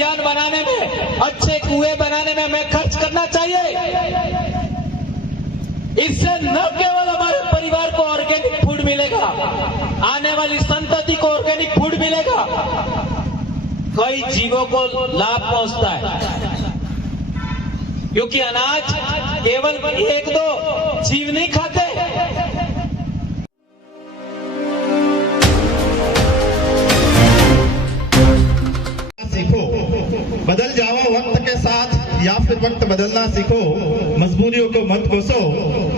खलियान बनाने में, अच्छे कुएं बनाने में हमें खर्च करना चाहिए। इससे न केवल हमारे परिवार को ऑर्गेनिक फूड मिलेगा, आने वाली संतति को ऑर्गेनिक फूड मिलेगा, कई जीवों को लाभ पहुंचता है। क्योंकि अनाज केवल एक दो जीव नहीं खाते। सीखो, बदल जाओ वक्त के साथ या फिर वक्त बदलना सीखो, मजबूरियों को मत कोसो,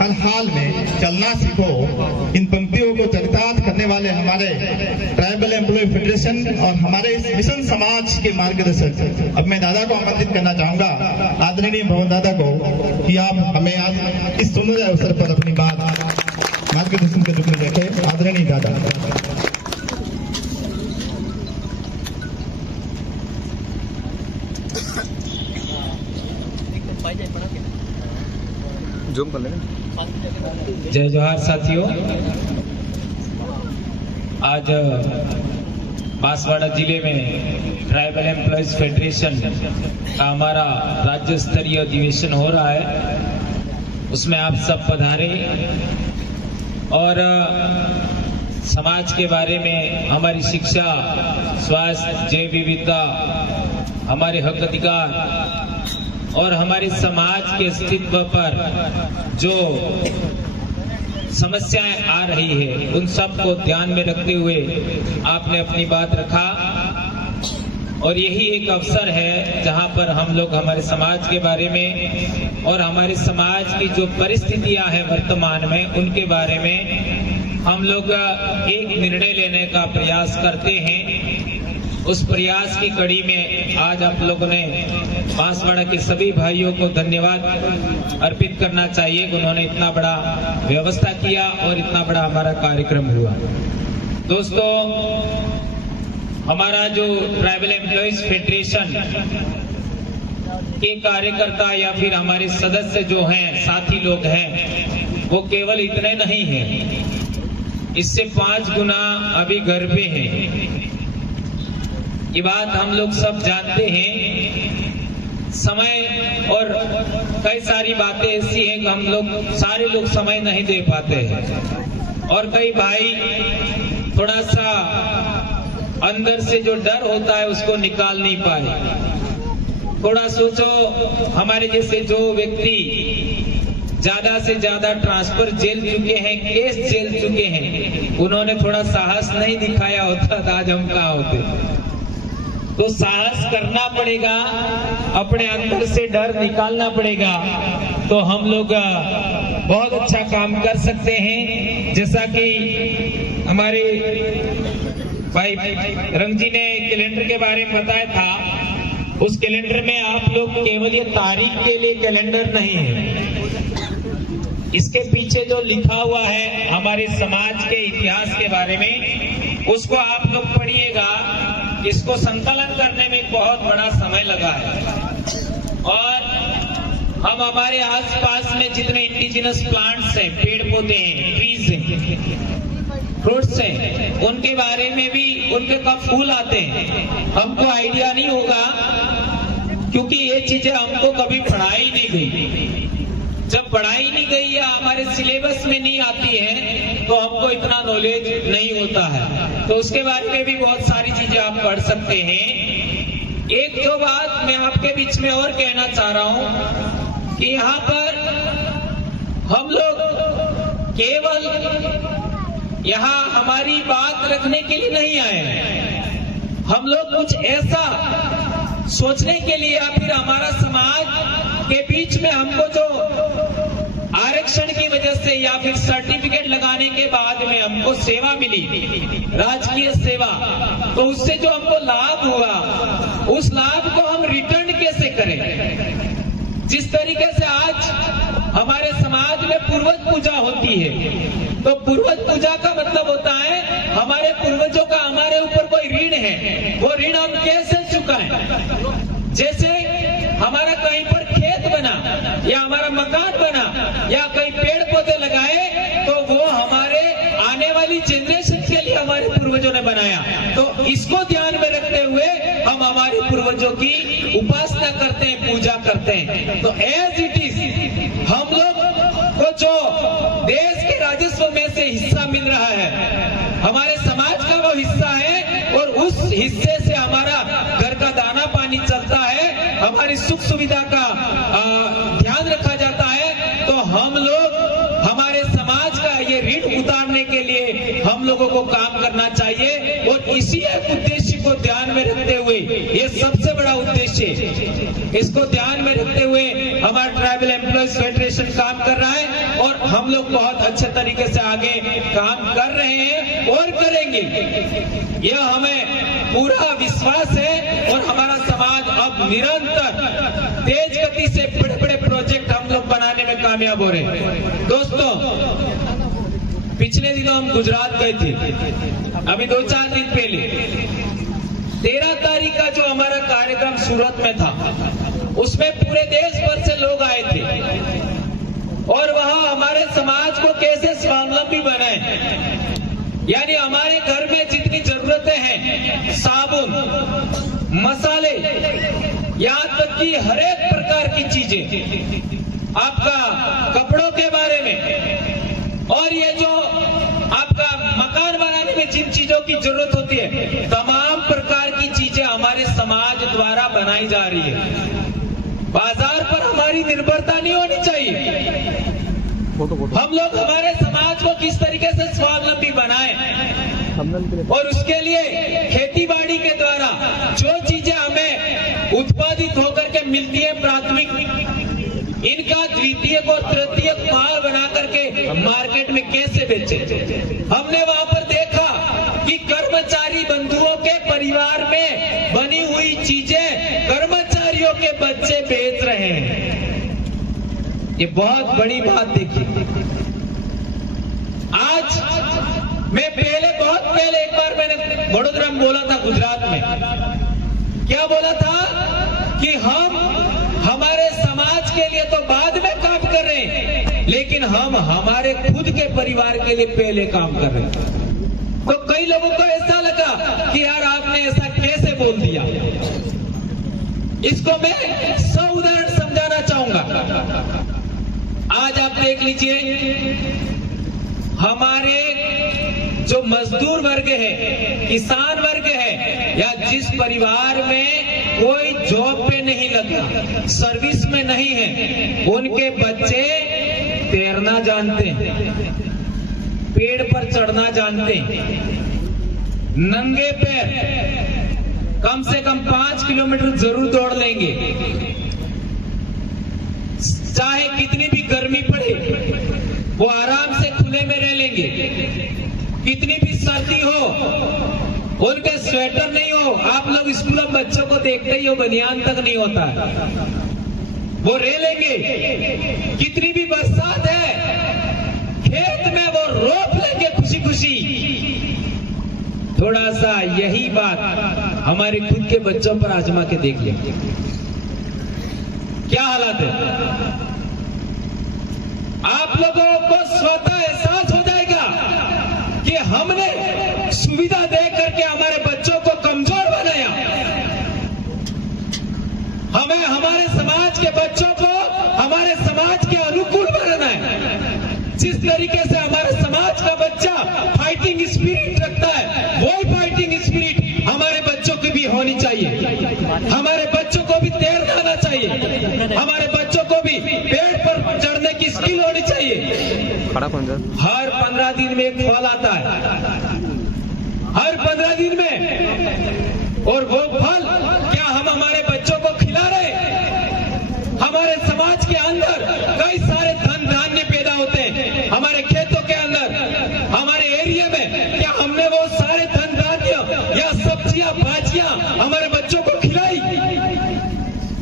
हर हाल में चलना सीखो। इन पंक्तियों को चरितार्थ करने वाले हमारे ट्राइबल एम्प्लॉय फेडरेशन और हमारे इस मिशन समाज के मार्गदर्शक, अब मैं दादा को आमंत्रित करना चाहूंगा, आदरणीय भवन दादा को, कि आप हमें आज इस सुंदर अवसर पर अपनी बात मार्गदर्शन के रूप में रखें। आदरणीय दादा। जूम कर लेंगे। जय जोहार साथियों, आज बांसवाड़ा जिले में ट्राइबल एम्प्लॉयज फेडरेशन का हमारा राज्य स्तरीय अधिवेशन हो रहा है। उसमें आप सब पधारे और समाज के बारे में, हमारी शिक्षा, स्वास्थ्य, जैव विविधता, हमारे हक अधिकार और हमारे समाज के अस्तित्व पर जो समस्याएं आ रही है, उन सब को ध्यान में रखते हुए आपने अपनी बात रखा। और यही एक अवसर है जहां पर हम लोग हमारे समाज के बारे में और हमारे समाज की जो परिस्थितियां हैं वर्तमान में, उनके बारे में हम लोग एक निर्णय लेने का प्रयास करते हैं। उस प्रयास की कड़ी में आज आप लोगों ने बांसवाड़ा के सभी भाइयों को धन्यवाद अर्पित करना चाहिए कि उन्होंने इतना बड़ा व्यवस्था किया और इतना बड़ा हमारा कार्यक्रम हुआ। दोस्तों, हमारा जो ट्राइबल एम्प्लॉयज फेडरेशन के कार्यकर्ता या फिर हमारे सदस्य जो हैं, साथी लोग हैं, वो केवल इतने नहीं हैं, इससे 5 गुना अभी घर पे हैं। ये बात हम लोग सब जानते हैं। समय और कई सारी बातें ऐसी हैं कि हम लोग सारे लोग समय नहीं दे पाते हैं, और कई भाई थोड़ा सा अंदर से जो डर होता है उसको निकाल नहीं पाए। थोड़ा सोचो, हमारे जैसे जो व्यक्ति ज्यादा से ज्यादा ट्रांसफर झेल चुके हैं, केस झेल चुके हैं, उन्होंने थोड़ा साहस नहीं दिखाया होता तो आज हम कहाँ होते। तो साहस करना पड़ेगा, अपने अंदर से डर निकालना पड़ेगा, तो हम लोग बहुत अच्छा काम कर सकते हैं। जैसा कि हमारे भाई रंग जी ने कैलेंडर के बारे में बताया था, उस कैलेंडर में आप लोग केवल ये तारीख के लिए कैलेंडर नहीं है, इसके पीछे जो लिखा हुआ है हमारे समाज के इतिहास के बारे में, उसको आप लोग पढ़िएगा। इसको संकलन करने में बहुत बड़ा समय लगा है, और हम हमारे आसपास में जितने इंडिजिनस प्लांट्स हैं, पेड़ पौधे हैं, ट्रीज हैं, फ्रूट्स हैं, उनके बारे में भी, उनके कब फूल आते हैं हमको आइडिया नहीं होगा, क्योंकि ये चीजें हमको कभी पढ़ाई नहीं गई। जब पढ़ाई नहीं गई या हमारे सिलेबस में नहीं आती है तो हमको इतना नॉलेज नहीं होता है। तो उसके बारे में भी बहुत सारी चीजें आप पढ़ सकते हैं। एक दो बात मैं आपके बीच में और कहना चाह रहा हूं कि यहाँ पर हम लोग केवल यहाँ हमारी बात रखने के लिए नहीं आए हैं, हम लोग कुछ ऐसा सोचने के लिए या फिर हमारा समाज के बीच में हमको जो आरक्षण की वजह से या फिर सर्टिफिकेट लगाने के बाद में हमको सेवा मिली, राजकीय सेवा, तो उससे जो हमको लाभ हुआ, उस लाभ को हम रिटर्न कैसे करें। जिस तरीके से आज हमारे समाज में पूर्वज पूजा होती है, तो पूर्वज पूजा का मतलब होता है हमारे पूर्वजों का हमारे ऊपर कोई ऋण है, वो ऋण हम कैसे चुकाएं। जैसे हमारा कहीं पर खेत बना या हमारा मकान बना या कई पेड़ पौधे लगाए, तो वो हमारे आने वाली जनरेशन के लिए हमारे पूर्वजों ने बनाया। तो इसको ध्यान में रखते हुए हम हमारे पूर्वजों की उपासना करते हैं, पूजा करते हैं। तो एज इट इज हम लोग को जो देश के राजस्व में से हिस्सा मिल रहा है, हमारे समाज का वो हिस्सा है, और उस हिस्से से हमारा घर का दाना पानी चलता है, हमारी सुख सुविधा का ध्यान रखा जाता है। तो हम लोग हमारे समाज का ये ऋण उतारने के लिए हम लोगों को काम करना चाहिए, और इसी एक उद्देश्य को ध्यान में रखते हुए, ये सबसे बड़ा उद्देश्य है, इसको ध्यान में रखते हुए हमारा ट्राइबल एम्प्लॉयज फेडरेशन काम कर रहा है, और हम लोग बहुत अच्छे तरीके से आगे काम कर रहे हैं और करेंगे, यह हमें पूरा विश्वास है। और हमारा समाज अब निरंतर तेज गति से बड़े बड़े प्रोजेक्ट हम लोग बनाने में कामयाब हो रहे हैं। दोस्तों, पिछले दिनों हम गुजरात गए थे, अभी 2-4 दिन पहले 13 तारीख का जो हमारा कार्यक्रम सूरत में था, उसमें पूरे देश भर से लोग आए थे, और वहां हमारे समाज को कैसे स्वावलंबी बनाए, यानी हमारे घर में जितनी जरूरतें हैं, साबुन, मसाले, यहाँ तक कि हर एक प्रकार की चीजें, आपका कपड़ों के बारे में, और ये जो आपका मकान बनाने में जिन चीजों की जरूरत होती है, तमाम प्रकार की चीजें हमारे समाज द्वारा बनाई जा रही है। बाजार पर हमारी निर्भरता नहीं होनी चाहिए। हम लोग हमारे समाज को किस तरीके से स्वावलंबी बनाएं, और उसके लिए खेती बाड़ी के द्वारा जो चीजें हमें उत्पादित होकर के मिलती है प्राथमिक, इनका द्वितीयक और तृतीयक माल बना करके मार्केट में कैसे बेचे। हमने वहां पर देखा कि कर्मचारी बंधुओं के परिवार में बनी हुई चीजें कर्मचारियों के बच्चे बेच रहे हैं। ये बहुत बड़ी बात देखी। आज मैं बहुत पहले एक बार मैंने वडोदरा में बोला था, गुजरात में क्या बोला था कि हम हमारे समाज के लिए तो बाद में काम कर रहे हैं, लेकिन हम हमारे खुद के परिवार के लिए पहले काम कर रहे हैं। तो कई लोगों को ऐसा लगा कि यार आपने ऐसा कैसे बोल दिया। इसको मैं 100 उदाहरण समझाना चाहूंगा। आज आप देख लीजिए, हमारे जो मजदूर वर्ग है, किसान वर्ग है, या जिस परिवार में कोई जॉब पे नहीं लगा, सर्विस में नहीं है, उनके बच्चे तैरना जानते हैं, पेड़ पर चढ़ना जानते हैं, नंगे पैर कम से कम 5 किलोमीटर जरूर दौड़ लेंगे, चाहे कितनी भी गर्मी पड़े वो आराम से खुले में रह लेंगे, कितनी भी सर्दी हो, उनके स्वेटर नहीं हो, आप लोग स्कूल में बच्चों को देखते ही हो, बनियान तक नहीं होता है, वो रह लेंगे। कितनी भी बरसात है, खेत में वो रोप लेंगे खुशी खुशी। थोड़ा सा यही बात हमारे खुद के बच्चों पर आजमा के देख लेंगे, क्या हालत है। आप लोगों को स्वतः एहसास हो जाएगा कि हमने सुविधा दे करके हमारे बच्चों को कमजोर बनाया। हमें हमारे समाज के बच्चों को हमारे समाज के अनुकूल बनाना है। जिस तरीके से हमारे समाज का बच्चा फाइटिंग स्पिरिट रखता है, वही फाइटिंग स्पिरिट हमारे बच्चों की भी होनी चाहिए। हमारे बच्चों को भी तैरना आना चाहिए, हमारे बच्चों को भी पेड़ पर चढ़ने की स्किल होनी चाहिए। हर 15 दिन में एक फल आता है, हर 15 दिन में, और वो फल क्या हम हमारे बच्चों को खिला रहे? हमारे समाज के अंदर कई सारे धन धान्य पैदा होते हैं, हमारे खेतों के अंदर, हमारे एरिया में, क्या हमने वो सारे धन धान्य या सब्जियां भाजियां हमारे बच्चों को खिलाई?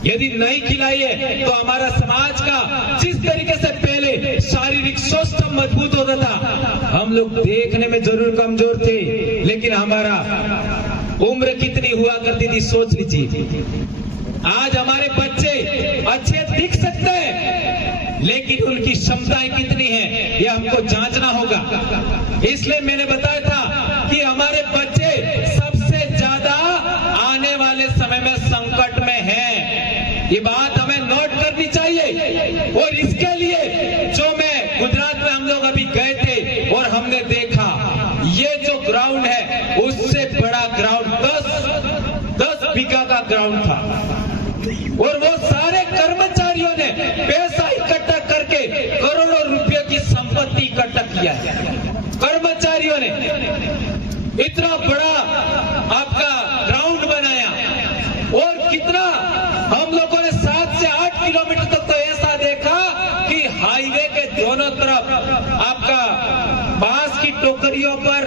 यदि नहीं खिलाई है तो हमारा समाज का जिस तरीके से पहले शारीरिक स्वास्थ्य मजबूत होता था, हम लोग देखने में जरूर कमजोर थे, लेकिन हमारा उम्र कितनी हुआ करती थी सोच लीजिए। आज हमारे बच्चे अच्छे दिख सकते हैं, लेकिन उनकी क्षमताएं कितनी हैं, यह हमको जांचना होगा। इसलिए मैंने बताया था कि हमारे बच्चे सबसे ज्यादा आने वाले समय में ये बात हमें नोट करनी चाहिए। और इसके लिए जो मैं गुजरात में हम लोग अभी गए थे और हमने देखा, ये जो ग्राउंड है उससे बड़ा ग्राउंड 10 बीघा का ग्राउंड था और वो सारे कर्मचारियों ने पैसा इकट्ठा करके करोड़ों रुपए की संपत्ति इकट्ठा किया है। कर्मचारियों ने इतना बड़ा आपका ग्राउंड बनाया और कितना हम लोगों ने 7 से 8 किलोमीटर तक तो ऐसा देखा कि हाईवे के दोनों तरफ आपका बांस की टोकरियों पर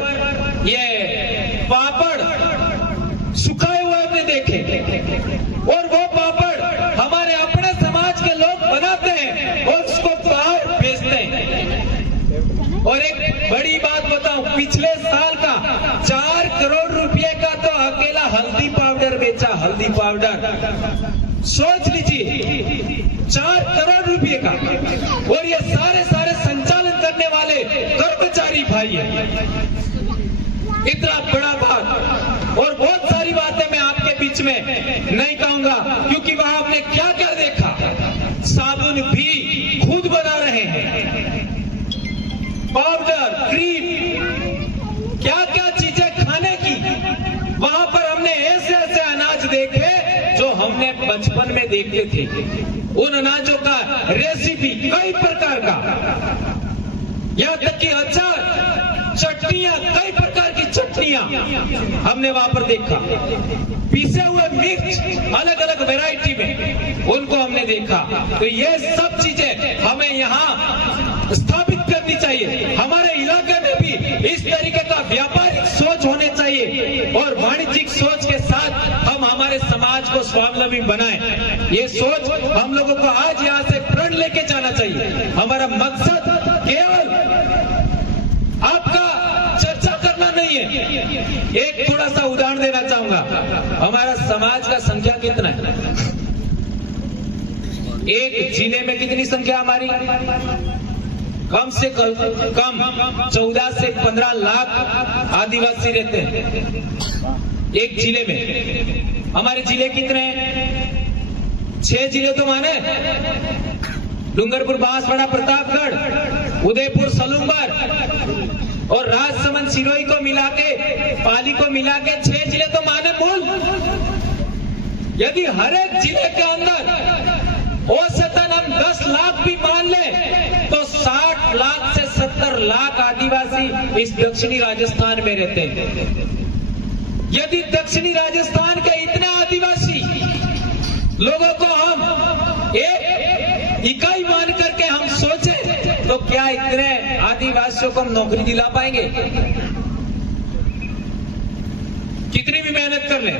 ये पापड़ सुखाए हुए हमने देखे और वो पापड़ हमारे अपने समाज के लोग बनाते हैं और उसको बाहर बेचते हैं। और एक बड़ी बात बताऊं, पिछले साल का 4 करोड़ रुपए का तो अकेला हल्दी पाउडर बेचा। हल्दी पाउडर सोच लीजिए, 4 करोड़ रुपए का। और ये सारे संचालन करने वाले कर्मचारी भाई है। इतना बड़ा बात और बहुत सारी बातें मैं आपके बीच में नहीं कहूंगा, क्योंकि वहां हमने क्या क्या देखा। साबुन भी खुद बना रहे हैं, पाउडर, क्रीम, क्या क्या चीजें खाने की। वहां पर हमने ऐसे अनाज देखे जो हमने बचपन में देखते थे। उन अनाजों का रेसिपी कई प्रकार का, यहाँ तक कि अचार, चटनियां, कई प्रकार की चटनियां हमने वहां पर देखा। पीसे हुए मिर्च अलग अलग वैरायटी में, उनको हमने देखा। तो ये सब चीजें हमें यहाँ स्थापित करनी चाहिए। हमारे इलाके में भी इस तरीके का व्यापारिक सोच होने चाहिए और वाणिज्यिक सोच के साथ हम हमारे समाज को स्वावलंबी बनाएं। ये सोच हम लोगों को आज यहाँ से प्रण लेके जाना चाहिए। हमारा मकसद केवल आपका चर्चा करना नहीं है। एक थोड़ा सा उदाहरण देना चाहूंगा। हमारा समाज का संख्या कितना है? एक जिले में कितनी संख्या हमारी? कम से कम 14 से 15 लाख आदिवासी रहते हैं एक जिले में। हमारे जिले कितने हैं? 6 जिले तो माने, डूंगरपुर, बांसवाड़ा, प्रतापगढ़, उदयपुर, सलूंबर और राजसमंद, सिरोही को मिला के, पाली को मिला के 6 जिले तो माने मूल। यदि हर एक जिले के अंदर औसतन हम 10 लाख भी मान ले तो 60 लाख से 70 लाख आदिवासी इस दक्षिणी राजस्थान में रहते हैं। यदि दक्षिणी राजस्थान के इतने आदिवासी लोगों को हम एक इकाई मान करके हम सोचें तो क्या इतने आदिवासियों को हम नौकरी दिला पाएंगे? कितनी भी मेहनत कर लें,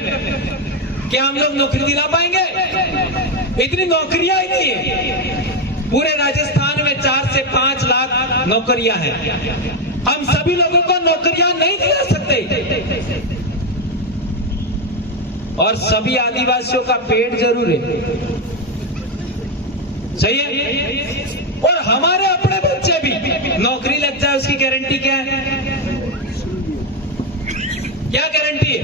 क्या हम लोग नौकरी दिला पाएंगे? इतनी नौकरियां ही नहीं है। पूरे राजस्थान में 4 से 5 लाख नौकरियां हैं। हम सभी लोगों को नौकरियां नहीं दिला सकते और सभी आदिवासियों का पेट जरूर है, सही है। और हमारे अपने बच्चे भी नौकरी लग जाए उसकी गारंटी क्या है? क्या गारंटी है?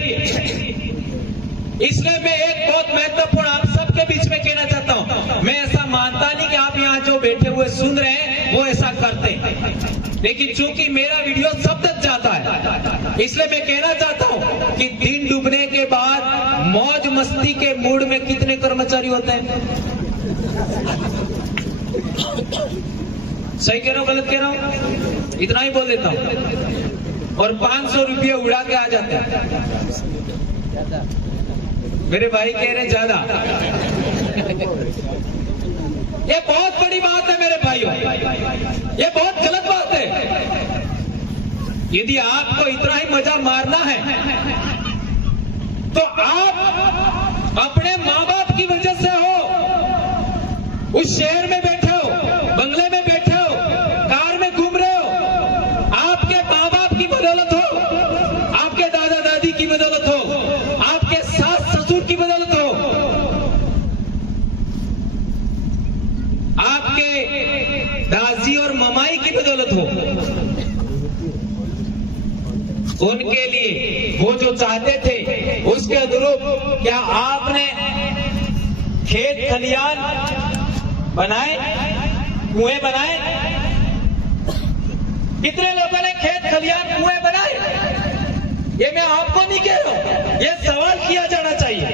इसलिए मैं एक बहुत महत्वपूर्ण आप सबके बीच में कहना चाहता हूं। मैं ऐसा मानता नहीं कि आप यहाँ जो बैठे हुए सुन रहे हैं वो ऐसा करते हैं, लेकिन चूंकि मेरा वीडियो सब तक जाता है इसलिए मैं कहना चाहता हूं कि दिन डूबने के बाद मौज मस्ती के मूड में कितने कर्मचारी होते हैं? सही कह रहा हूं, गलत कह रहा हूं? इतना ही बोल देता हूं। और 500 रुपये उड़ा के आ जाते हैं। मेरे भाई कह रहे ज्यादा। ये बहुत बड़ी बात है मेरे भाइयों, ये बहुत गलत बात है। यदि आपको इतना ही मजा मारना है तो आप अपने माँ बाप की वजह से हो, उस शहर में बैठे हो, बंगले में बैठे हो, कार में घूम रहे हो, आपके माँ बाप की बदौलत हो, आपके दादा दादी की बदौलत हो, आपके सास ससुर की बदौलत हो, आपके दादी और ममाई की बदौलत हो। उनके लिए वो जो चाहते थे उसके अनुरूप क्या आपने खेत खलियान बनाए, कुएं बनाए? कितने लोगों ने खेत खलियान कुएं बनाए? ये मैं आपको नहीं कह रहा हूं, ये सवाल किया जाना चाहिए।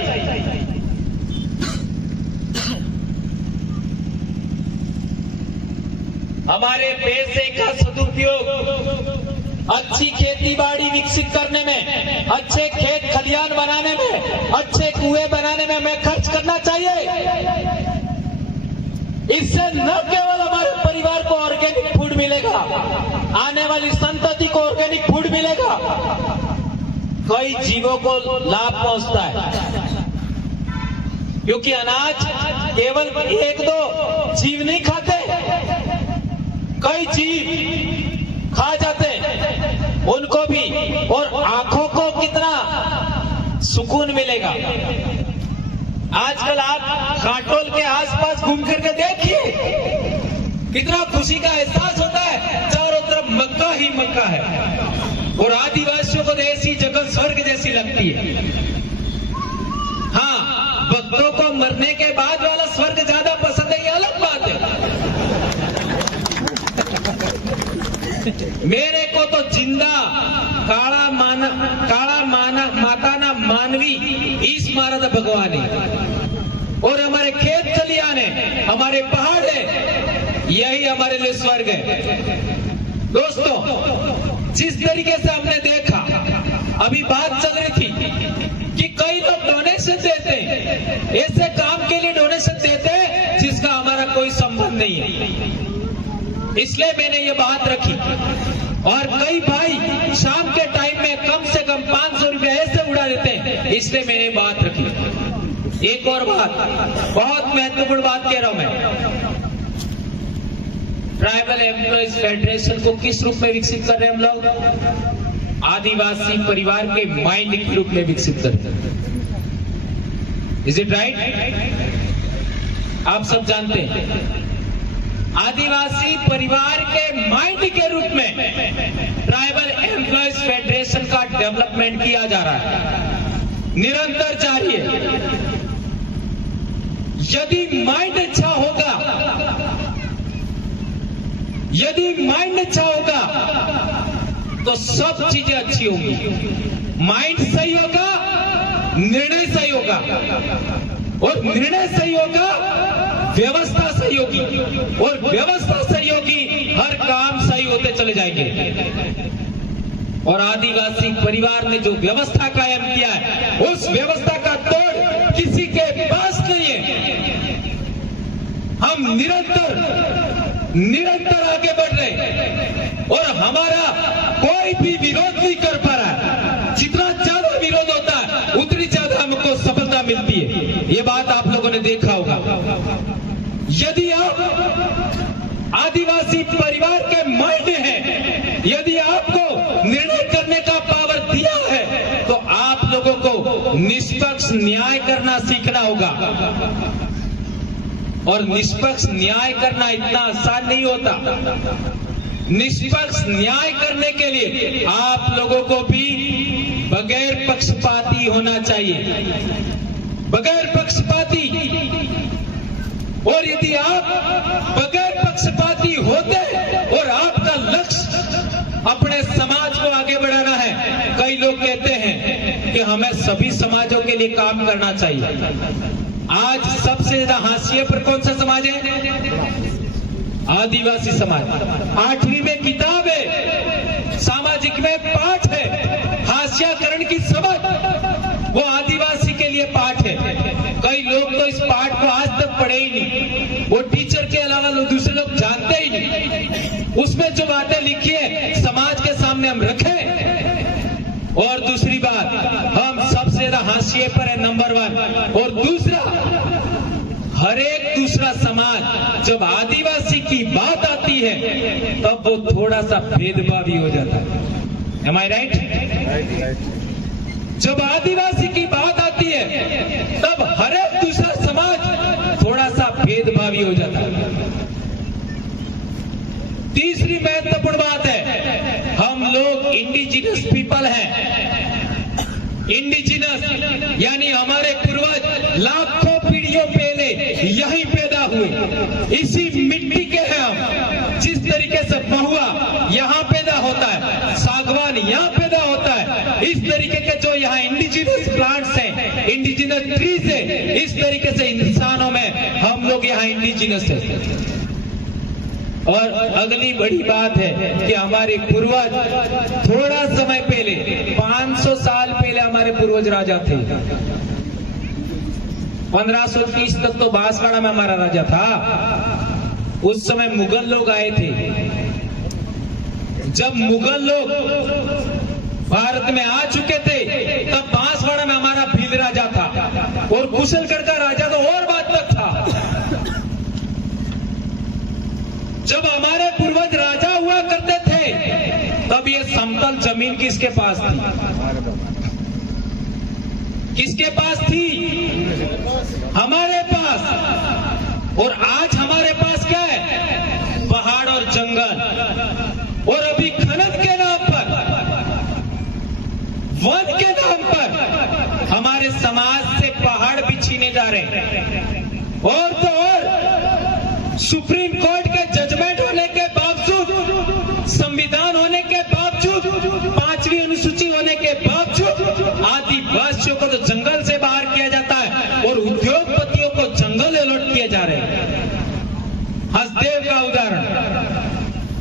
हमारे पैसे का सदुपयोग अच्छी खेती बाड़ी विकसित करने में, अच्छे खेत खलियान बनाने में, अच्छे कुएं बनाने में हमें खर्च करना चाहिए। इससे न केवल हमारे परिवार को ऑर्गेनिक फूड मिलेगा, आने वाली संतति को ऑर्गेनिक फूड मिलेगा, कई जीवों को लाभ पहुंचता है। क्योंकि अनाज केवल एक दो जीव नहीं खाते, कई जीव खा जाते हैं, उनको भी, और आंखों को कितना सुकून मिलेगा। आजकल आप कांटोल के आसपास घूम करके देखिए, कितना खुशी का एहसास होता है। चारों तरफ मक्का ही मक्का है, और आदिवासियों को ऐसी जगह स्वर्ग जैसी लगती है। हाँ, भक्तों को मरने के बाद वाला स्वर्ग ज्यादा पसंद है, ये अलग बात है। मेरे को तो जिंदा काला माता ना मानवी ईस मारा था भगवान ने, और हमारे खेत खलियान है, हमारे पहाड़ है, यही हमारे लिए स्वर्ग है। दोस्तों, जिस तरीके से हमने देखा, अभी बात चल रही थी कि कई लोग डोनेशन देते हैं, ऐसे काम के लिए डोनेशन देते हैं जिसका हमारा कोई संबंध नहीं है। इसलिए मैंने ये बात रखी, और कई भाई शाम के टाइम में कम से कम 500 रुपया ऐसे उड़ा देते हैं, इसलिए मैंने बात रखी। एक और बात, बहुत महत्वपूर्ण बात कह रहा हूं मैं। ट्राइबल एम्प्लॉयज फेडरेशन को किस रूप में विकसित कर रहे हैं हम लोग? आदिवासी परिवार के माइंड के रूप में विकसित करते हैं। Is it right? आप सब जानते हैं, आदिवासी परिवार के माइंड के रूप में ट्राइबल एम्प्लॉयज फेडरेशन का डेवलपमेंट किया जा रहा है, निरंतर जारी है। यदि माइंड अच्छा होगा, यदि माइंड अच्छा होगा तो सब चीजें अच्छी होंगी। माइंड सही होगा, निर्णय सही होगा, और निर्णय सही होगा, व्यवस्था सही होगी, और व्यवस्था सही होगी, हर काम सही होते चले जाएंगे। और आदिवासी परिवार ने जो व्यवस्था कायम किया है, उस व्यवस्था का तोड़ किसी के पास नहीं है। हम निरंतर आगे बढ़ रहे हैं, और हमारा कोई भी विरोध नहीं कर पा रहा है। जितना ज्यादा विरोध होता है, उतनी ज्यादा हमको सफलता मिलती है। ये बात आप लोगों ने देखा होगा। यदि आप आदिवासी परिवार के माइंड हैं, यदि आपको निर्णय करने का पावर दिया है, तो आप लोगों को निष्पक्ष न्याय करना सीखना होगा। और निष्पक्ष न्याय करना इतना आसान नहीं होता। निष्पक्ष न्याय करने के लिए आप लोगों को भी बगैर पक्षपाती होना चाहिए, बगैर पक्षपाती। और यदि आप बगैर पक्षपाती होते और आपका लक्ष्य अपने समाज को आगे बढ़ाना है, कई लोग कहते हैं कि हमें सभी समाजों के लिए काम करना चाहिए। आज सबसे ज्यादा हाशिए पर कौन सा समाज है? आदिवासी समाज। 8वीं में किताब है, सामाजिक में पाठ है, हाशियाकरण की समझ, वो आदिवासी के लिए पाठ है। कई लोग तो इस पाठ को आज तक पढ़े ही नहीं, वो टीचर के अलावा लोग दूसरे लोग जानते ही नहीं। उसमें जो बातें लिखी है समाज के सामने हम रखें। और दूसरी बात, हम सबसे ज्यादा हाशिए पर है, नंबर 1। और दूसरा, हर एक दूसरा समाज जब आदिवासी की बात आती है तब वो थोड़ा सा भेदभावी हो जाता है। Am I right? जब आदिवासी की बात आती है तब हर एक दूसरा समाज थोड़ा सा भेदभावी हो जाता है। तीसरी महत्वपूर्ण बात है, हम लोग इंडिजिनस पीपल हैं। इंडिजिनस यानी हमारे पूर्वज लाखों पीढ़ियों पहले यहीं पैदा हुए, इसी मिट्टी के हैं हम। जिस तरीके से महुआ यहाँ पैदा होता है, सागवान यहाँ पैदा होता है, इस तरीके के जो यहाँ इंडिजिनस प्लांट्स हैं, इंडिजिनस ट्रीज है, इस तरीके से इंसानों में हम लोग यहाँ इंडिजिनस है। और अगली बड़ी बात है कि हमारे पूर्वज थोड़ा समय पहले 500 साल पहले हमारे पूर्वज राजा थे। 1530 तक तो बांसवाड़ा में हमारा राजा था। उस समय मुगल लोग आए थे। जब मुगल लोग भारत में आ चुके थे तब बांसवाड़ा में हमारा भील राजा था, और कुशलगढ़ का राजा तो और बात तक था। जब हमारे पूर्वज राजा हुआ करते थे तब ये समतल जमीन किसके पास थी? किसके पास थी? हमारे पास। और आज हमारे पास क्या है? पहाड़ और जंगल। और अभी खनन के नाम पर, वन के नाम पर हमारे समाज से पहाड़ भी छीने जा रहे हैं। और तो और सुप्रीम कोर्ट के जजमेंट होने के बावजूद, संविधान होने के बावजूद, 5वीं अनुसूची होने के बावजूद आदिवासियों को तो जंगल से बाहर किया जाता है और उद्योगपतियों को जंगल अलॉट किए जा रहे हैं। हसदेव का उदाहरण,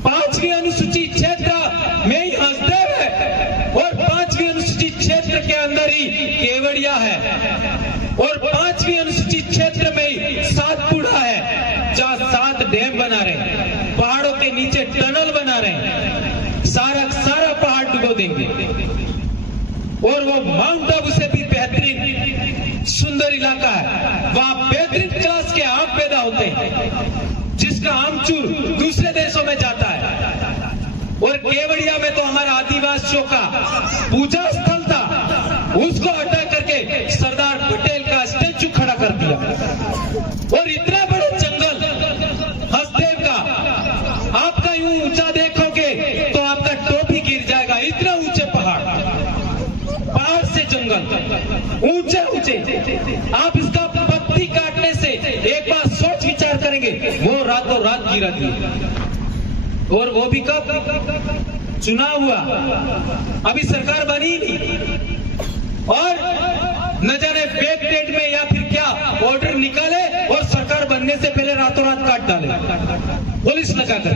5वीं अनुसूची क्षेत्र में ही हसदेव है, और 5वीं अनुसूची क्षेत्र के अंदर ही केवड़िया है, और 5वीं अनुसूची क्षेत्र में ही सातपुड़ा है, जहां 7 डैम बना रहे हैं, पहाड़ों के नीचे टनल बना रहे हैं, सारा पहाड़ डुबो देंगे। और वो माउंट आबू से भी बेहतरीन सुंदर इलाका है, वहां बेहतरीन क्लास के आम पैदा होते हैं, जिसका आमचूर दूसरे देशों में जाता है। और केवड़िया में तो हमारा आदिवासियों का पूजा स्थल था, उसको हटा करके सरदार पटेल का स्टेचू खड़ा कर दिया। और इतना बड़े जंगल हसदेव का, आपका यूं ऊंचा देखोगे तो आपका टोपी गिर जाएगा, इतना ऊंचे पहाड़ से जंगल ऊंचे ऊंचे। आप इसका पत्ती काटने से एक बार सोच विचार करेंगे, वो रातों रात गिरा दी। और वो भी कब? चुनाव हुआ, अभी सरकार बनी नहीं, और न जाने बैक डेट में या फिर क्या ऑर्डर निकाले और सरकार बनने से पहले रातों रात काट डाले पुलिस लगा कर।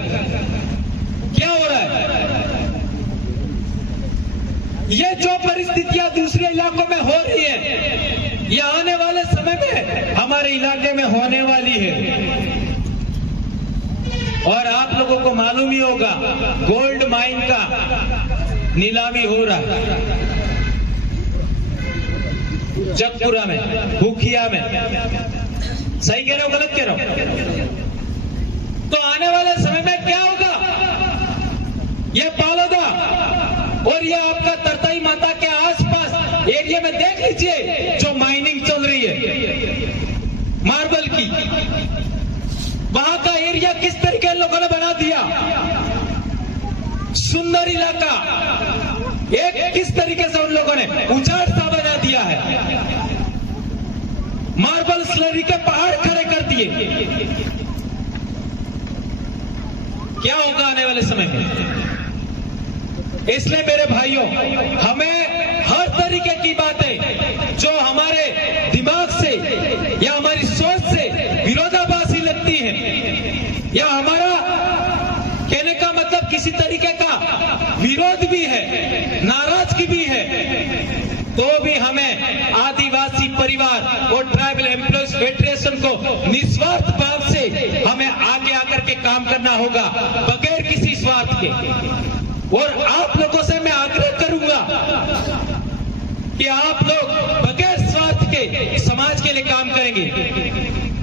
क्या हो रहा है? ये जो परिस्थितियां दूसरे इलाकों में हो रही है, ये आने वाले समय में हमारे इलाके में होने वाली है। और आप लोगों को मालूम ही होगा, गोल्ड माइन का नीलामी हो रहा है जगपुरा में, भूखिया में। सही कह रहे हो, गलत कह रहे हो? तो आने वाले समय में क्या होगा? ये पालोदा और ये आपका तरताई माता के आसपास एरिया में देख लीजिए, जो माइनिंग चल रही है मार्बल की, वहां का एरिया किस तरीके लोगों ने बना दिया। सुंदर इलाका एक किस तरीके से उन लोगों ने उजाड़ सा बना दिया है, मार्बल स्लरी के पहाड़ खड़े कर दिए। क्या होगा आने वाले समय में? इसलिए मेरे भाइयों, हमें हर तरीके की बातें जो हमारे दिमाग से या हमारी सोच से विरोधाभासी लगती है, या हमारा कहने का मतलब किसी तरीके का विरोध भी है, नाराजगी भी है, तो भी हमें आदिवासी परिवार और ट्राइबल एम्प्लॉयज फेडरेशन को निस्वार्थ भाव से हमें आगे आकर के काम करना होगा, बगैर किसी स्वार्थ के। और आप लोगों से मैं आग्रह करूंगा कि आप लोग बगैर स्वार्थ के समाज के लिए काम करेंगे।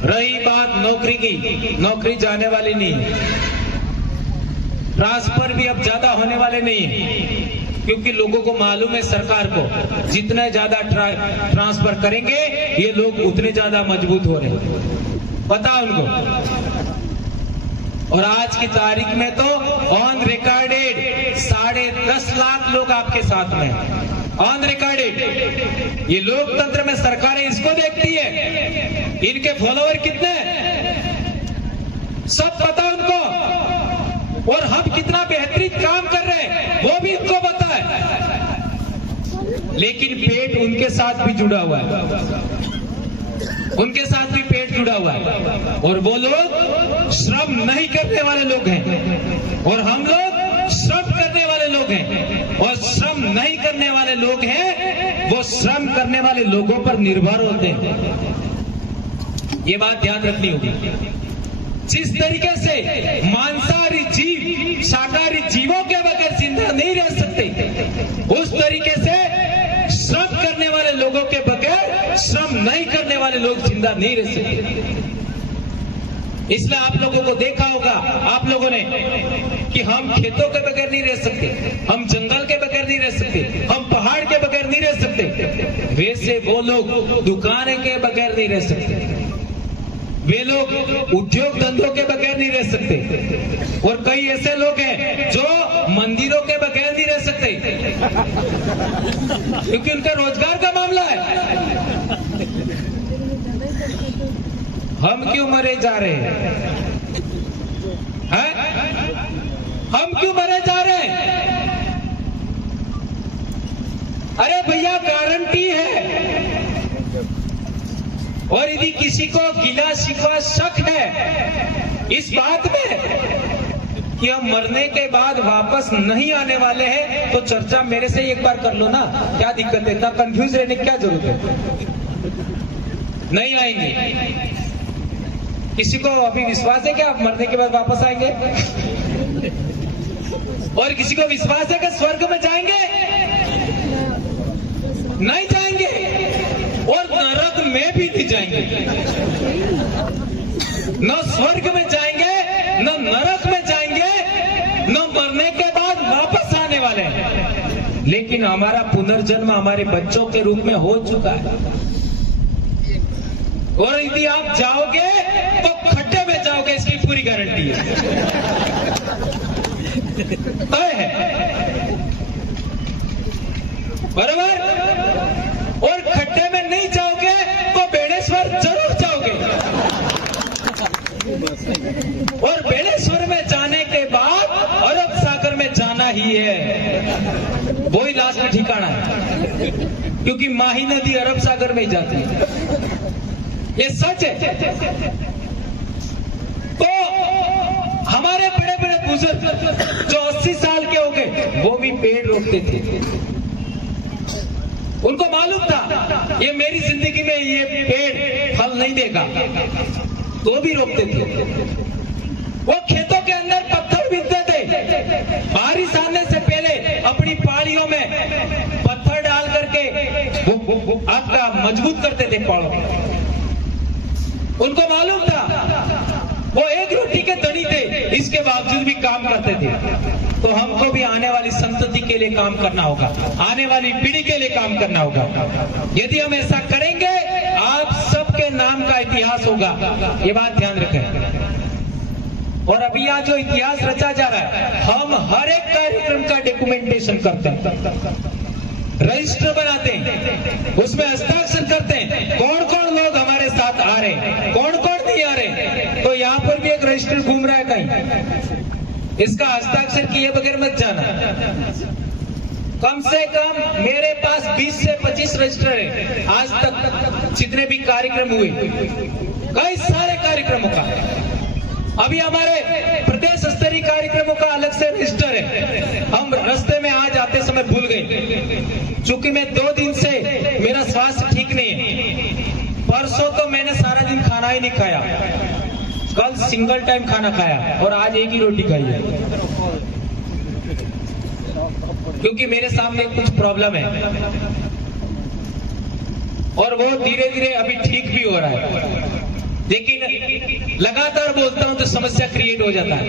रही बात नौकरी की, नौकरी जाने वाली नहीं है, ट्रांसफर भी अब ज्यादा होने वाले नहीं है, क्योंकि लोगों को मालूम है, सरकार को जितना ज्यादा ट्रांसफर करेंगे ये लोग उतने ज्यादा मजबूत हो रहे हैं, पता उनको। और आज की तारीख में तो ऑन रिकॉर्डेड 10.5 लाख लोग आपके साथ में, ऑन रिकॉर्डेड। ये लोकतंत्र में सरकारें इसको देखती है, इनके फॉलोअर कितने सब पता उनको, और हम कितना बेहतरीन काम कर रहे हैं वो भी उनको पता है, लेकिन पेट उनके साथ भी जुड़ा हुआ है, उनके साथ भी पेट जुड़ा हुआ है, और वो लोग श्रम नहीं करने वाले लोग हैं और हम लोग श्रम करने वाले लोग हैं, और श्रम नहीं करने वाले लोग हैं वो श्रम करने वाले लोगों पर निर्भर होते हैं। ये बात ध्यान रखनी होगी। जिस तरीके से मांसाहारी जीव शाकाहारी जीवों के बगैर जिंदा नहीं रह सकते, उस तरीके से श्रम करने वाले लोगों के बगैर श्रम नहीं करने वाले लोग जिंदा नहीं रह सकते। इसलिए आप लोगों को देखा होगा, आप लोगों ने, कि हम खेतों के बगैर नहीं रह सकते, हम जंगल के बगैर नहीं रह सकते, हम पहाड़ के बगैर नहीं रह सकते। वैसे वो लोग दुकानें के बगैर नहीं रह सकते, वे लोग उद्योग धंधों के बगैर नहीं रह सकते, और कई ऐसे लोग हैं जो मंदिरों के बगैर नहीं रह सकते, क्योंकि उनका रोजगार का मामला है। हम क्यों मरे जा रहे हैं? हम क्यों मरे जा रहे हैं? अरे भैया गारंटी है, और यदि किसी को गिला शिकवा शक है इस बात में कि हम मरने के बाद वापस नहीं आने वाले हैं, तो चर्चा मेरे से एक बार कर लो ना, क्या दिक्कत है? इतना कंफ्यूज रहने की क्या जरूरत है? नहीं आएंगे। किसी को अभी विश्वास है कि आप मरने के बाद वापस आएंगे? और किसी को विश्वास है कि स्वर्ग में जाएंगे? नहीं जाएंगे, और नरक में भी नहीं जाएंगे। न स्वर्ग में जाएंगे, न नरक में जाएंगे, न मरने के बाद वापस आने वाले हैं। लेकिन हमारा पुनर्जन्म हमारे बच्चों के रूप में हो चुका है, और यदि आप जाओगे तो खड्डे में जाओगे, इसकी पूरी गारंटी है, बराबर? और खड्डे में नहीं जाओगे तो बेड़ेश्वर जरूर जाओगे, और बेड़ेश्वर में जाने के बाद अरब सागर में जाना ही है, वो ही लास्ट में ठिकाना है, क्योंकि माही नदी अरब सागर में ही जाती है। ये सच है। तो हमारे बड़े बड़े बुजुर्ग जो 80 साल के हो गए, वो भी पेड़ रोकते थे। उनको मालूम था ये मेरी जिंदगी में ये पेड़ फल नहीं देगा, तो भी रोकते थे। वो खेतों के अंदर पत्थर बीनते थे, बारिश आने से पहले अपनी पहाड़ियों में पत्थर डाल करके वो आपका मजबूत करते थे पहाड़ों को। उनको मालूम था वो एक रोटी के धनी थे, इसके बावजूद भी काम करते थे। तो हमको भी आने वाली संतति के लिए काम करना होगा, आने वाली पीढ़ी के लिए काम करना होगा। यदि हम ऐसा करेंगे, आप सबके नाम का इतिहास होगा, ये बात ध्यान रखें। और अभी यहाँ जो इतिहास रचा जा रहा है, हम हर एक कार्यक्रम का डॉक्यूमेंटेशन करते हैं, रजिस्टर बनाते हैं, उसमें हस्ताक्षर करते हैं, कौन कौन लोग हमारे साथ आ रहे हैं, कौन कौन नहीं आ रहे। तो यहाँ पर भी एक रजिस्टर घूम रहा है कहीं, इसका हस्ताक्षर किए बगैर मत जाना। कम से कम मेरे पास 20 से 25 रजिस्टर है, आज तक जितने भी कार्यक्रम हुए, कई सारे कार्यक्रमों का। अभी हमारे प्रदेश स्तरीय कार्यक्रमों का अलग से रजिस्टर है, हम रास्ते में आज आते समय भूल गए, चूंकि मैं 2 दिन से मेरा स्वास्थ्य ठीक नहीं है। परसों तो मैंने सारा दिन खाना ही नहीं खाया, कल सिंगल टाइम खाना खाया, और आज एक ही रोटी खाई है, क्योंकि मेरे सामने कुछ प्रॉब्लम है, और वो धीरे धीरे अभी ठीक भी हो रहा है। लेकिन लगातार बोलता हूं तो समस्या क्रिएट हो जाता है।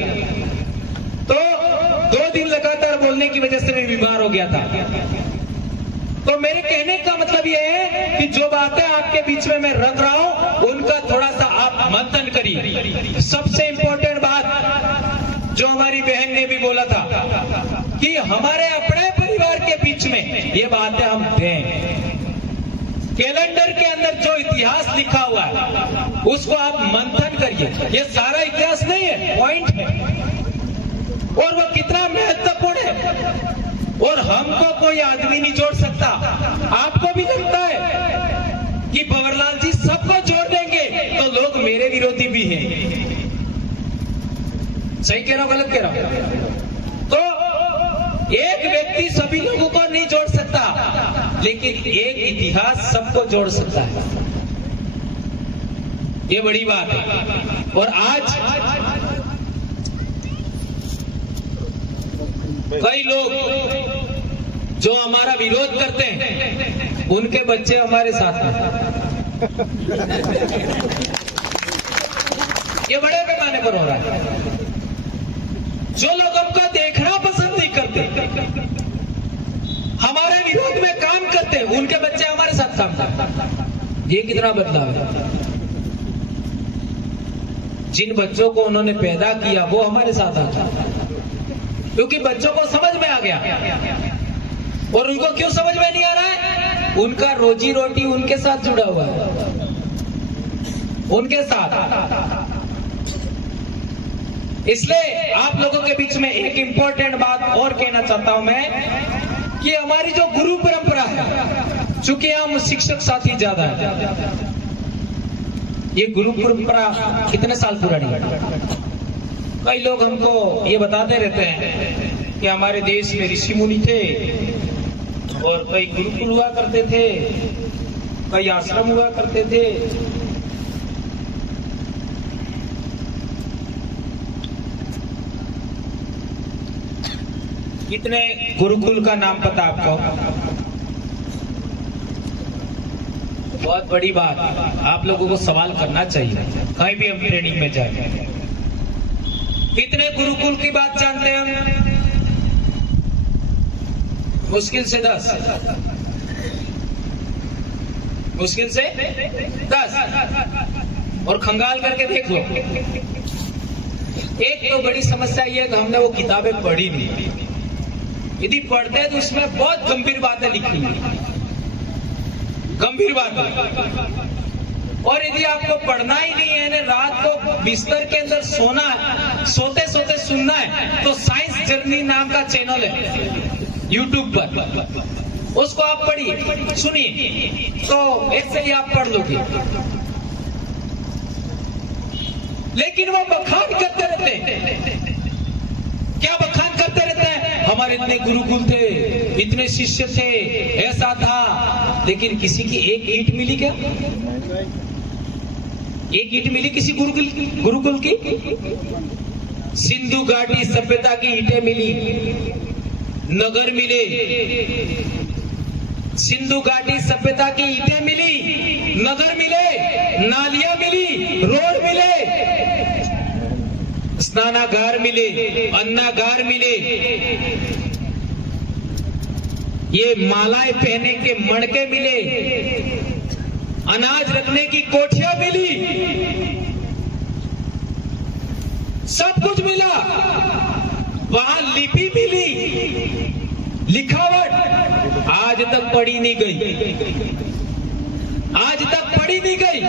तो 2 दिन लगातार बोलने की वजह से मैं बीमार हो गया था। तो मेरे कहने का मतलब यह है कि जो बातें आपके बीच में मैं रख रहा हूं, उनका थोड़ा सा आप मंथन करिए। सबसे इंपॉर्टेंट बात, जो हमारी बहन ने भी बोला था कि हमारे अपने परिवार के बीच में ये बातें हम दें। कैलेंडर के अंदर जो इतिहास लिखा हुआ है उसको आप मंथन करिए। ये सारा इतिहास नहीं है, पॉइंट है, और वो कितना महत्वपूर्ण है। और हमको कोई आदमी नहीं जोड़ सकता। आपको भी लगता है कि भंवरलाल जी सबको जोड़ देंगे, तो लोग मेरे विरोधी भी हैं। सही कह रहा हूं, गलत कह रहा हूं? तो एक व्यक्ति सभी लोगों को नहीं जोड़ सकता, लेकिन एक इतिहास सबको जोड़ सकता है। ये बड़ी बात है। और आज कई लोग जो हमारा विरोध करते हैं उनके बच्चे हमारे साथ हैं। ये बड़े पैमाने पर हो रहा है। जो लोग हमको देखना पसंद नहीं करते, हमारे विरोध में काम करते, उनके बच्चे हमारे साथ काम करते। ये कितना बदलाव है। जिन बच्चों को उन्होंने पैदा किया वो हमारे साथ आता, क्योंकि बच्चों को समझ में आ गया। और उनको क्यों समझ में नहीं आ रहा है? उनका रोजी रोटी उनके साथ जुड़ा हुआ है, उनके साथ। इसलिए आप लोगों के बीच में एक इंपॉर्टेंट बात और कहना चाहता हूं मैं कि हमारी जो गुरु परंपरा है, चूंकि हम शिक्षक साथी ज्यादा है, ये गुरु परंपरा कितने साल पुरानी है? कई लोग हमको ये बताते रहते हैं कि हमारे देश में ऋषि मुनि थे और कई गुरुकुल हुआ करते थे, कई आश्रम हुआ करते थे। कितने गुरुकुल का नाम पता आपको? बहुत बड़ी बात, आप लोगों को सवाल करना चाहिए कहीं भी हम ट्रेनिंग में जाए। कितने गुरुकुल की बात जानते हैं हम? मुश्किल से 10, मुश्किल से 10। और खंगाल करके देख लो। एक तो बड़ी समस्या ये है कि हमने वो किताबें पढ़ी नहीं। यदि पढ़ते हैं तो उसमें बहुत गंभीर बातें लिखी हैं, गंभीर बातें। और यदि आपको पढ़ना ही नहीं है ना, रात को बिस्तर के अंदर सोना है, सोते सोते सुनना है, तो साइंस जर्नी नाम का चैनल है यूट्यूब पर, उसको आप पढ़िए, सुनिए, तो ऐसे ही आप पढ़ लोगे। लेकिन वो बखान करते रहते हैं। क्या बखान करते रहते हैं? हमारे इतने गुरुकुल थे, इतने शिष्य थे, ऐसा था। लेकिन किसी की एक ईंट मिली क्या? एक ईंट मिली किसी गुरुकुल की? सिंधु घाटी सभ्यता की ईंटें मिली, नगर मिले। सिंधु घाटी सभ्यता की ईंटें मिली, नगर मिले, नालियां मिली, रोड मिले, स्नानागार मिले, अन्नागार मिले, ये मालाएं पहने के मणके मिले, अनाज रखने की कोठियां मिली, सब कुछ मिला। वहां लिपि मिली, लिखावट आज तक पढ़ी नहीं गई, आज तक पढ़ी नहीं गई।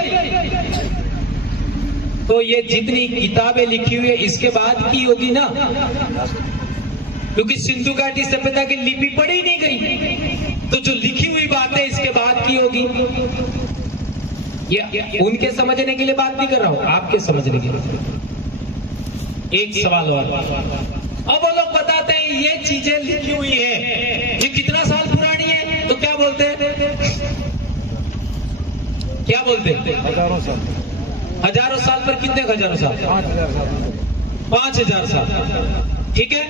तो ये जितनी किताबें लिखी हुई है इसके बाद की होगी ना, क्योंकि सिंधु घाटी सभ्यता की लिपि पढ़ी नहीं गई, तो जो लिखी हुई बात है इसके बाद की होगी। ये उनके समझने के लिए बात नहीं कर रहा हूं, आपके समझने के लिए। एक सवाल और, अब वो लोग बताते हैं ये चीजें लिखी हुई है, ये कितना साल पुरानी है, तो क्या बोलते हैं? क्या बोलते हैं? हजारों साल। हजारों साल पर कितने हजारों साल? 5000 साल। 5000 साल, ठीक है।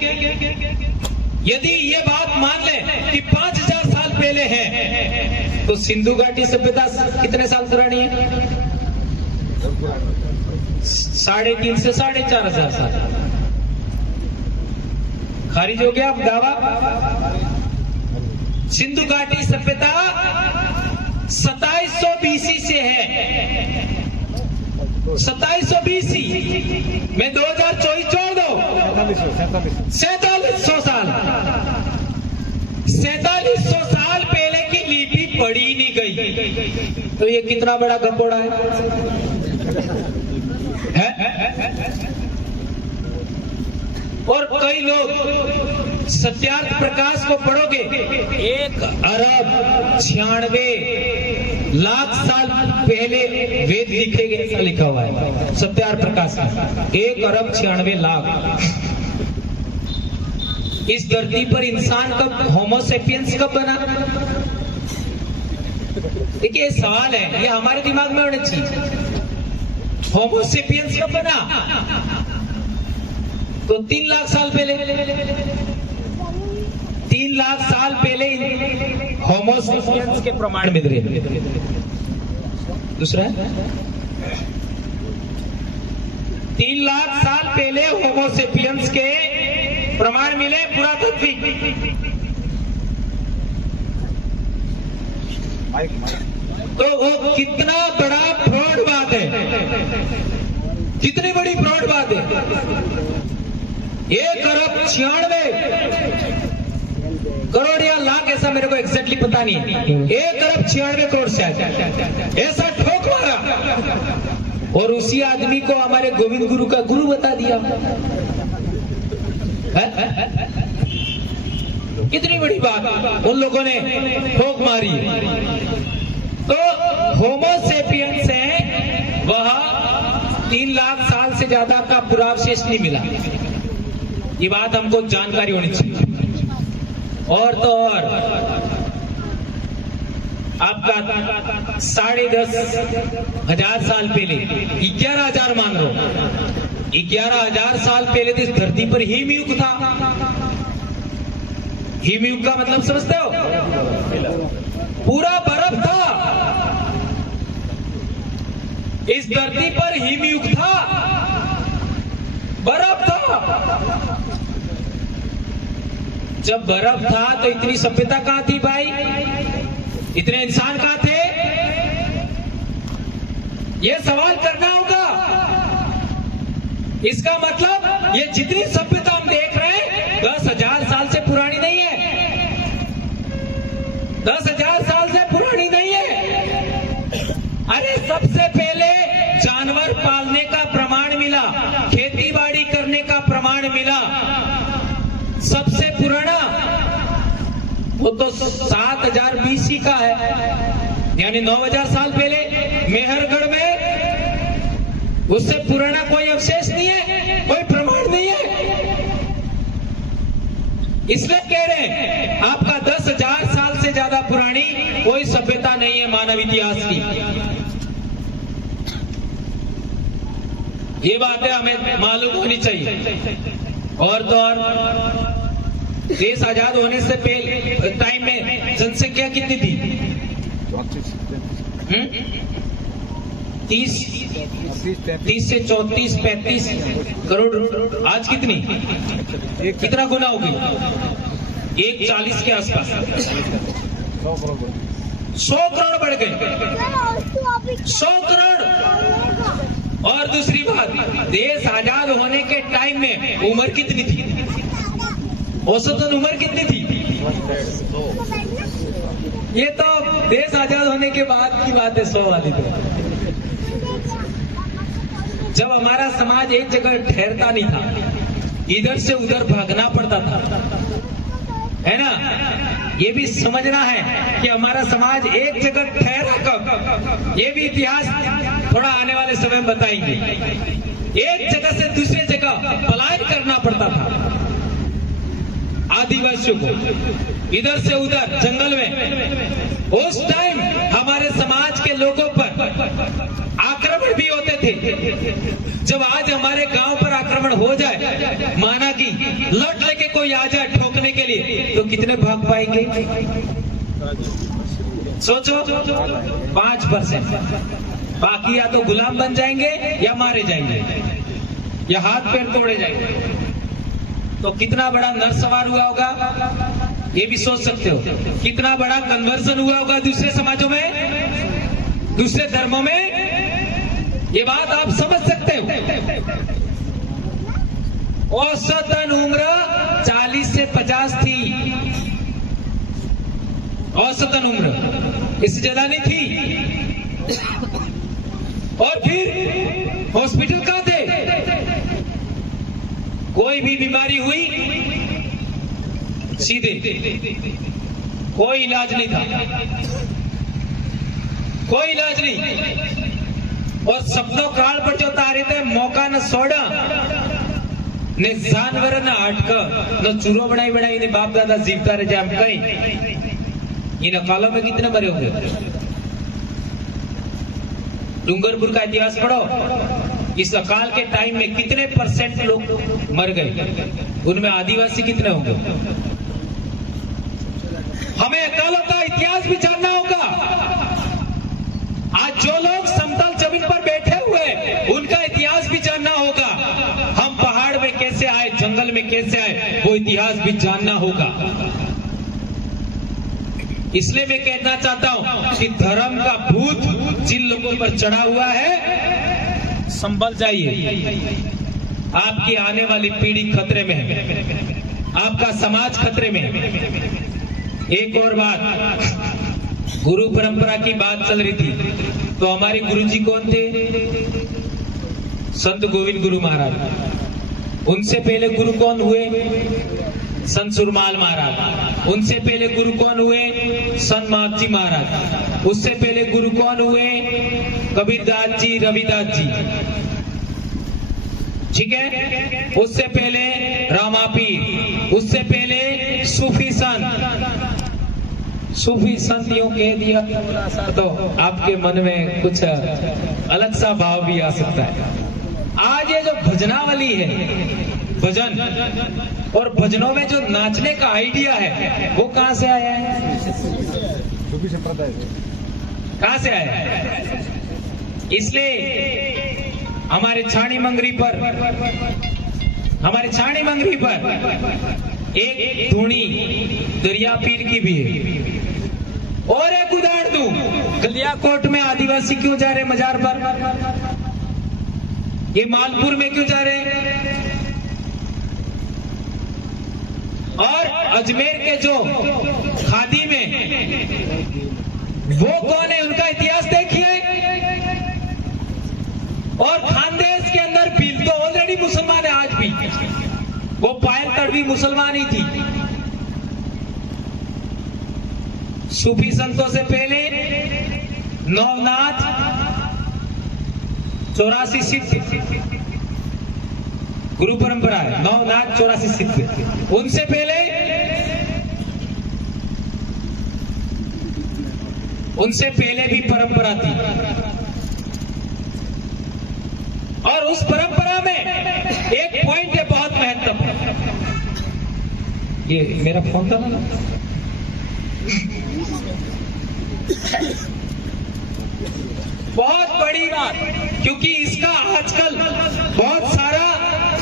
यदि ये बात मान लें कि 5000 साल पहले है, तो सिंधु घाटी सभ्यता कितने साल पुरानी है? 3.5 से 4.5 साल। खारिज हो गया दावा। सिंधु घाटी सभ्यता 2700 BC से है, 2700 BC में 2024 छोड़ दो, 4700 साल, 4700 साल पहले की लिपि पढ़ी नहीं गई, तो ये कितना बड़ा गपोड़ा है? और कई लोग सत्यार्थ प्रकाश को पढ़ोगे, 1 अरब 96 लाख साल पहले वेद लिखे गए, ऐसा लिखा हुआ है सत्यार्थ प्रकाश में। 1 अरब 96 लाख। इस धरती पर इंसान कब, होमोसेपियंस कब बना? देखिए ये सवाल है, ये हमारे दिमाग में होना चाहिए। होमोसेपियंस कब बना? तो 3 लाख साल पहले, 3 लाख साल पहले होमोसेपियंस के प्रमाण मिल रहे। दूसरा 3 लाख साल पहले होमोसेपियंस के प्रमाण मिले पुरातात्विक। तो वो कितना बड़ा फ्रॉड बात है, कितनी बड़ी फ्रॉड बात है। 1 अरब 96 करोड़ या लाख, ऐसा मेरे को एग्जैक्टली पता नहीं है। 1 अरब 96 करोड़ से ऐसा ठोक मारा, और उसी आदमी को हमारे गोविंद गुरु का गुरु बता दिया। कितनी बड़ी बात उन लोगों ने ठोक मारी। तो होमोसेपियंस है वह 3 लाख साल से ज्यादा का पुरावशेष नहीं मिला। ये बात हमको जानकारी होनी चाहिए। और तो और आपका 10,500 साल पहले, 11,000 मान लो, 11,000 साल पहले तो इस धरती पर हिमयुग था। हिमयुग का मतलब समझते हो? पूरा बर्फ था इस धरती पर, हिमयुग था, बर्फ था। जब बर्फ था तो इतनी सभ्यता कहां थी भाई? इतने इंसान कहां थे? यह सवाल करना होगा। इसका मतलब ये जितनी सभ्यता हम देख रहे हैं 10,000 साल से पुरानी नहीं है, 10,000 साल से पुरानी नहीं है। अरे सबसे पहले जानवर पालने का प्रमाण मिला, खेती बाड़ी करने का प्रमाण मिला। सबसे पुराना वो तो 7,000 BC का है, यानी 9,000 साल पहले मेहरगढ़ में। उससे पुराना कोई अवशेष नहीं है, कोई प्रमाण नहीं है। इसलिए कह रहे हैं आपका 10,000 साल से ज्यादा पुरानी कोई सभ्यता नहीं है मानव इतिहास की। ये बातें हमें मालूम होनी चाहिए। और तो और देश आजाद होने से पहले टाइम में जनसंख्या कितनी थी? 30 से 34, 35 करोड़। आज कितनी, कितना गुना होगी? 140 के आसपास, 100 करोड़ बढ़ गए, 100 करोड़। और दूसरी बात, देश आजाद होने के टाइम में उम्र कितनी थी? औसतन उम्र कितनी थी? ये तो देश आजाद होने के बाद की बात है, 100 वाली। तो जब हमारा समाज एक जगह ठहरता नहीं था, इधर से उधर भागना पड़ता था, है ना? ये भी समझना है कि हमारा समाज एक जगह ठहरा कब, ये भी इतिहास थोड़ा आने वाले समय में बताएंगे। एक जगह से दूसरे जगह पलायन करना पड़ता था आदिवासियों को, इधर से उधर जंगल में। उस टाइम हमारे समाज के लोगों पर आक्रमण भी होते थे। जब आज हमारे गांव पर आक्रमण हो जाए, माना कि लट लेके कोई आ जाए ठोकने के लिए, तो कितने भाग पाएंगे? सोचो, 5%। बाकी या तो गुलाम बन जाएंगे या मारे जाएंगे या हाथ पैर तोड़े जाएंगे। तो कितना बड़ा नरसंहार हुआ होगा, ये भी सोच सकते हो। कितना बड़ा कन्वर्जन हुआ होगा दूसरे समाजों में, दूसरे धर्मों में। ये बात आप समझ सकते हो। औसतन उम्र 40 से 50 थी, औसतन उम्र, इससे ज्यादा नहीं थी। और फिर हॉस्पिटल कहां थे? कोई भी बीमारी हुई सीधे, कोई इलाज नहीं था, कोई इलाज नहीं। और सपनों काल पर जो तारे थे मौका न सोड़ा ने जानवर न हटक न चूरो बनाई बनाई ने बाप दादा जीवता रहे जाम कहीं इन अकालों में कितने मरे होंगे? डूंगरपुर का इतिहास पढ़ो, इस अकाल के टाइम में कितने % लोग मर गए, उनमें आदिवासी कितने होंगे? हमें अकालों का इतिहास भी जानना होगा। आज जो लोग समतल जमीन पर बैठे हुए उनका इतिहास भी जानना होगा। हम पहाड़ में कैसे आए, जंगल में कैसे आए, वो इतिहास भी जानना होगा। इसलिए मैं कहना चाहता हूं कि धर्म का भूत जिन लोगों पर चढ़ा हुआ है, संभल जाइए। आपकी आने वाली पीढ़ी खतरे में है, आपका समाज खतरे में है। एक और बात, गुरु परंपरा की बात चल रही थी, तो हमारे गुरुजी कौन थे? संत गोविंद गुरु महाराज। उनसे पहले गुरु कौन हुए? संत सुरमाल महाराज। उनसे पहले गुरु कौन हुए? संत माधजी महाराज। उससे पहले गुरु कौन हुए? कबीरदास जी, रविदास जी, ठीक है। उससे पहले रामापीर, उससे पहले सूफी संत। सूफी संत यूं कह दिया तो आपके मन में कुछ अलग सा भाव भी आ सकता है। आज ये जो भजनावली है, भजन और भजनों में जो नाचने का आइडिया है, वो कहां से आया है? सूफी संप्रदाय से। कहां से आया है? इसलिए हमारे छाणी मंगरी पर एक धूनी दरिया पीर की भी है। और एक उदाहरण दूं, गलियाकोट में आदिवासी क्यों जा रहे मजार पर? ये मालपुर में क्यों जा रहे? और अजमेर के जो खादी में, वो कौन है? उनका इतिहास देखिए। और खानदेश के अंदर भील तो ऑलरेडी मुसलमान है, आज भी वो पायल तड़वी मुसलमान ही थी। सूफी संतों से पहले नवनाथ 84 सिद्ध गुरु परंपरा है, नवनाथ 84 सिद्ध। उनसे पहले भी परंपरा थी। और उस परंपरा में एक पॉइंट है बहुत महत्वपूर्ण। ये मेरा फोन था ना, बहुत बड़ी बात, क्योंकि इसका आजकल बहुत सारा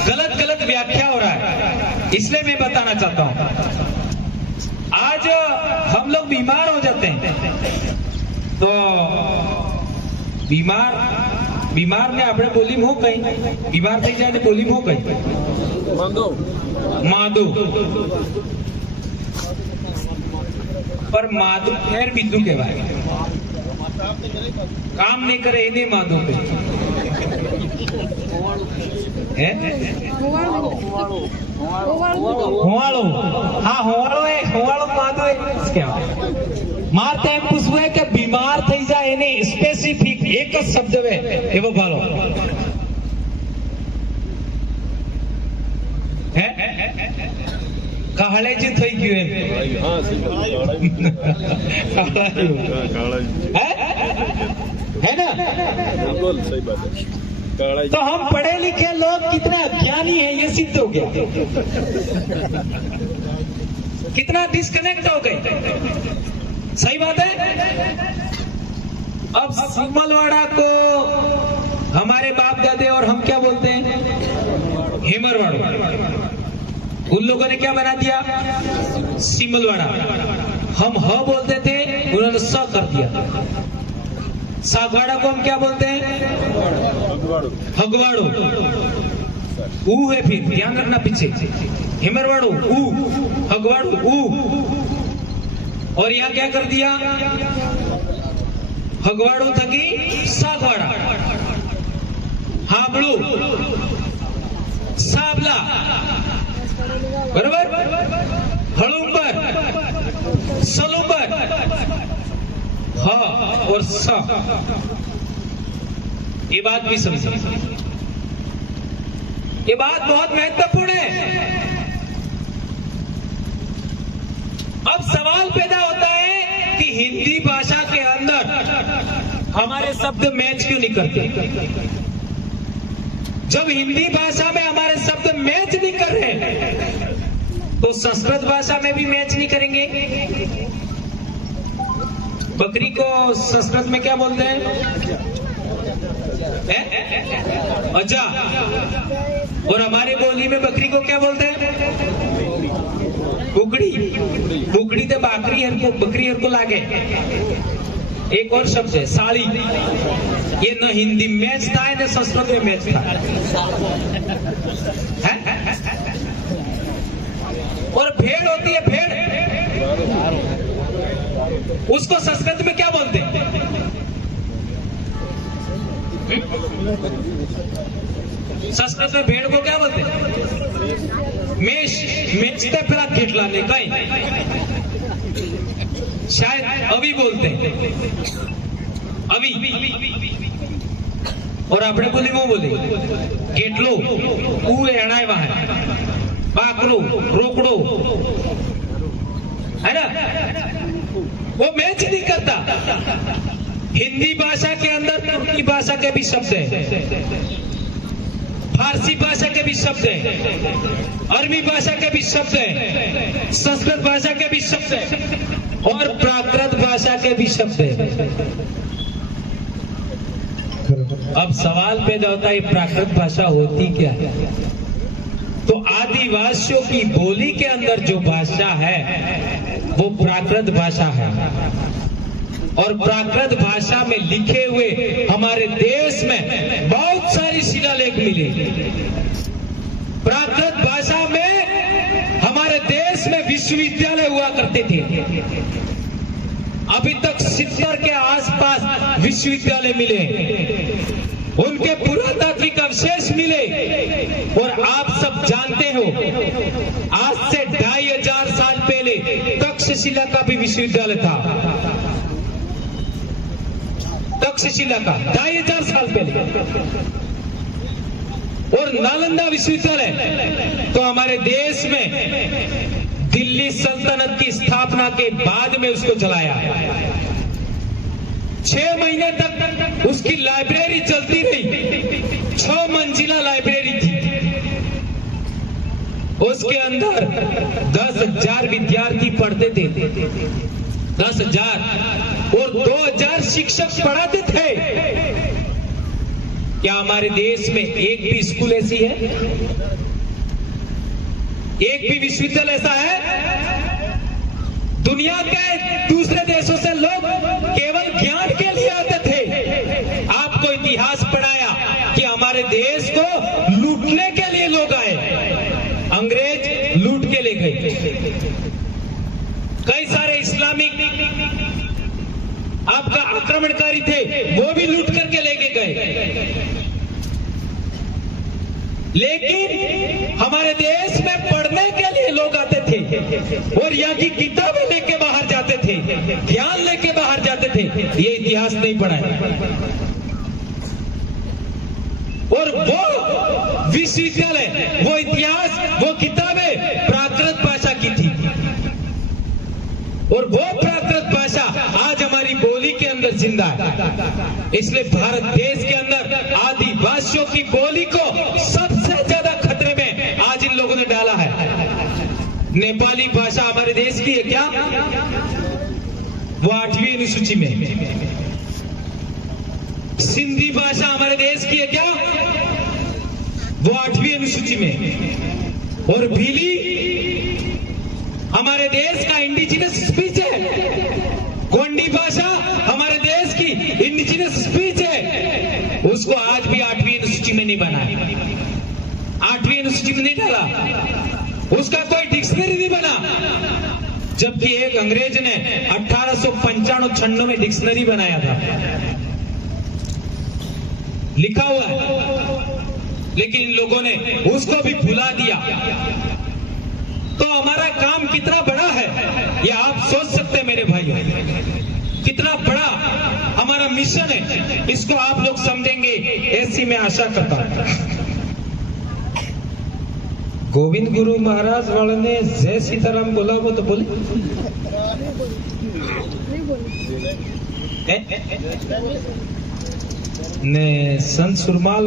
गलत व्याख्या हो रहा है, इसलिए मैं बताना चाहता हूं। आज हम लोग बीमार हो जाते हैं, तो बीमार ने આપણે બોલી હો કઈ બીમાર થઈ જાય ને બોલી હો કઈ માદુ પર માદુ ફેર બીજું કહેવાય, કામ નહીં કરે એને માદુ કહે હે હોવાળો હા હોવાળો માદુ કહેવાય। મારે એમ પૂછવું है कि बीमार થઈ જાય એને સ્પેસિફિક એક જ શબ્દ है એવો ભાલો હે કાળેજી થઈ ગયું એમ है ना? बोल सही बात है। तो हम पढ़े लिखे लोग कितने अज्ञानी हैं ये सिद्ध हो गया। कितना डिस्कनेक्ट हो गए, सही बात है। अब सिमलवाड़ा को हमारे बाप दादे और हम क्या बोलते हैं? हेमरवाड़ा। उन लोगों ने क्या बना दिया? सिमलवाड़ा। हम ह बोलते थे, उन्होंने स कर दिया। सागवाड़ा को हम क्या बोलते हैं? हगवाड़ो। ऊ है, फिर ध्यान रखना पीछे हिमरवाड़ू ऊ, हगवाड़ू ऊ, और यहाँ क्या कर दिया, हगवाड़ू थकी सागवाड़ा, हाबड़ू साबला, बराबर, हड़ुंबर सलुंबर, हा और सा, ये बात भी समझो, ये बात बहुत महत्वपूर्ण है। अब सवाल पैदा होता है कि हिंदी भाषा के अंदर हमारे शब्द मैच क्यों नहीं करते। जब हिंदी भाषा में हमारे शब्द मैच नहीं कर रहे तो संस्कृत भाषा में भी मैच नहीं करेंगे। बकरी को संस्कृत में क्या बोलते हैं? अच्छा, और हमारी बोली में बकरी को क्या बोलते हैं? बुकड़ी। बुकड़ी तो बकरी हर को, बकरी हर को लागे। एक और शब्द है साड़ी, ये न हिंदी मैच था न संस्कृत में मैच था है? और भेड़ होती है, भेड़, उसको संस्कृत में क्या बोलते हैं? संस्कृत में भेड़ को क्या बोलते हैं? मेष। मेचते फिर घेटलाने कहीं शायद अभी बोलते हैं, अभी। और अपने बोली वो बोले घेटलो ऊ एणाय वहां, बाकरो रोकड़ो, है ना? वो मैच नहीं करता। हिंदी भाषा के अंदर तुर्की भाषा के भी शब्द हैं, फारसी भाषा के भी शब्द हैं, अरबी भाषा के भी शब्द हैं, संस्कृत भाषा के भी शब्द हैं और प्राकृत भाषा के भी शब्द हैं। अब सवाल पैदा होता है प्राकृत भाषा होती क्या है? तो आदिवासियों की बोली के अंदर जो भाषा है वो प्राकृत भाषा है। और प्राकृत भाषा में लिखे हुए हमारे देश में बहुत सारी शिलालेख मिले। प्राकृत भाषा में हमारे देश में विश्वविद्यालय हुआ करते थे। अभी तक 70 के आसपास विश्वविद्यालय मिले, उनके पुरातात्विक अवशेष मिले। और आप सब जानते हो आज से 2500 साल पहले तक्षशिला का भी विश्वविद्यालय था। तक्षशिला का 2500 साल पहले। और नालंदा विश्वविद्यालय तो हमारे देश में दिल्ली सल्तनत की स्थापना के बाद में उसको चलाया। 6 महीने तक उसकी लाइब्रेरी चलती रही। 6 मंजिला लाइब्रेरी थी। उसके अंदर 10,000 विद्यार्थी पढ़ते थे, 10,000, और 2,000 शिक्षक पढ़ाते थे। क्या हमारे देश में एक भी स्कूल ऐसी है? एक भी विश्वविद्यालय ऐसा है? दुनिया के दूसरे देशों से लोग केवल ज्ञान के लिए आते थे। आपको इतिहास पढ़ाया कि हमारे देश को लूटने के लिए लोग आए, अंग्रेज लूट के ले गए। कई सारे इस्लामिक आपका आक्रमणकारी थे, वो भी लूट करके लेके गए। लेकिन हमारे देश में पढ़ने के लिए लोग आते थे और यहाँ की किताबें लेके बाहर जाते थे, ज्ञान लेके बाहर जाते थे। ये इतिहास नहीं पढ़ा है। और वो विश्वविद्यालय, वो इतिहास, वो किताबें प्राकृत भाषा की थी। और वो प्राकृत भाषा आज हमारी बोली के अंदर जिंदा है। इसलिए भारत देश के अंदर आदिवासियों की बोली को सबसे ज्यादा खतरे में आज इन लोगों ने डाला है। नेपाली भाषा हमारे देश की है क्या? वो 8वीं अनुसूची में। सिंधी भाषा हमारे देश की है क्या? वो 8वीं अनुसूची में। और भीली हमारे देश का इंडिजिनस स्पीच है। गोंडी भाषा हमारे देश की इंडिजिनस स्पीच है। उसको आज भी 8वीं अनुसूची में नहीं बना है। 8वीं अनुसूची में नहीं डाला, उसका कोई डिक्शनरी नहीं बना, जबकि एक अंग्रेज ने 1895-96 में डिक्शनरी बनाया था, लिखा हुआ है, लेकिन इन लोगों ने उसको भी भुला दिया। तो हमारा काम कितना बड़ा है ये आप सोच सकते हैं मेरे भाइयों, कितना बड़ा हमारा मिशन है, इसको आप लोग समझेंगे ऐसी मैं आशा करता हूं। गोविंद गुरु महाराज वाले ने जय सीताराम बोला, वो तो बोले ने संत सुरमाल